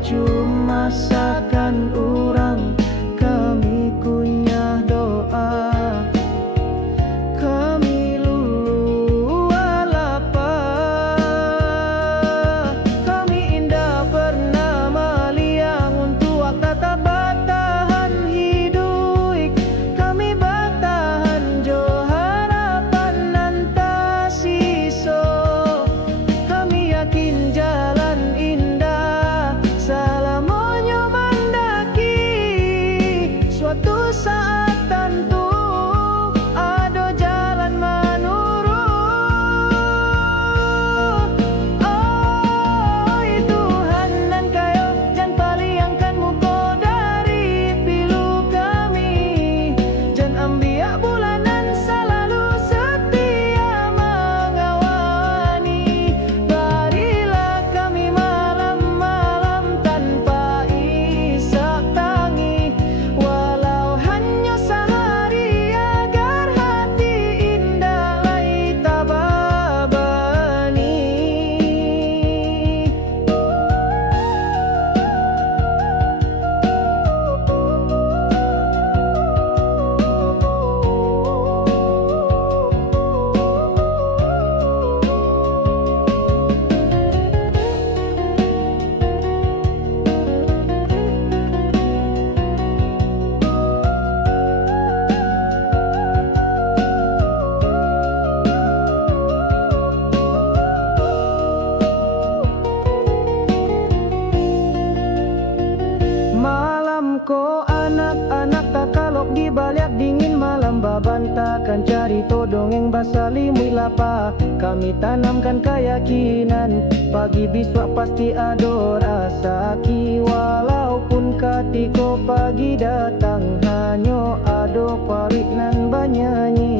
cuma masakan orang, kami kunyah doa. Kami lulu lapar, kami indah pernah maliang untuk waktu batahan hidup. Kami batahan jo harapan nantasiso. Kami yakin jalan indah salamonyo mendaki. Suatu saat tentu ado jalan menurut. Oh Tuhan nan kayo jan paliangkan muko dari pilu kami. Jan ambia bulanan selalu setia mengawani. Barilah kami malam-malam tanpa isak tangi, walau hanya sehari agar hati indah lai tababani. Malam ko anak-anak takalok di baliak dingin, malam babantakan cari todongeng basalimui lapa. Kami tanamkan keyakinan pagi biswa pasti ado rasa ki. Walaupun katiko pagi datang hanyo ado parik nan banyanyi.